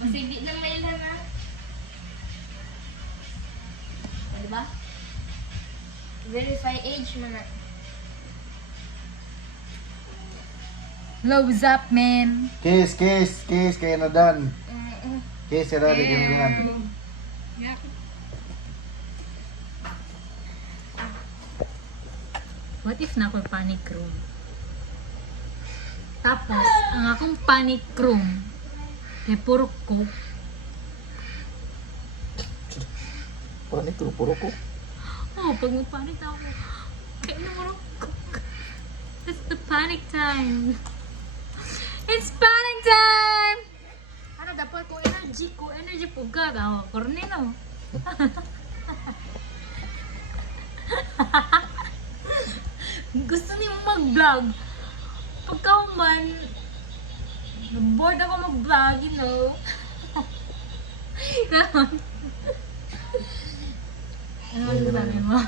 Kasi di lang mailan na. Diba? Verify age mo na. Lows up, man. Kiss kay Nadan. Kiss si Daddy kay Nadan. What if na ako panic room? Tapos, ang akong panic room, kay puro coke. Panik ko, puro ko. Oh, pag mag-panic ako, kaya na puro coke. It's the panic time. It's panic time! Ano, dapat ko energy po ka. Oh, Cornino. Gusto niyo mag-vlog. Pagka man, bored ako mag-vlog, you know. Ano sabi mo?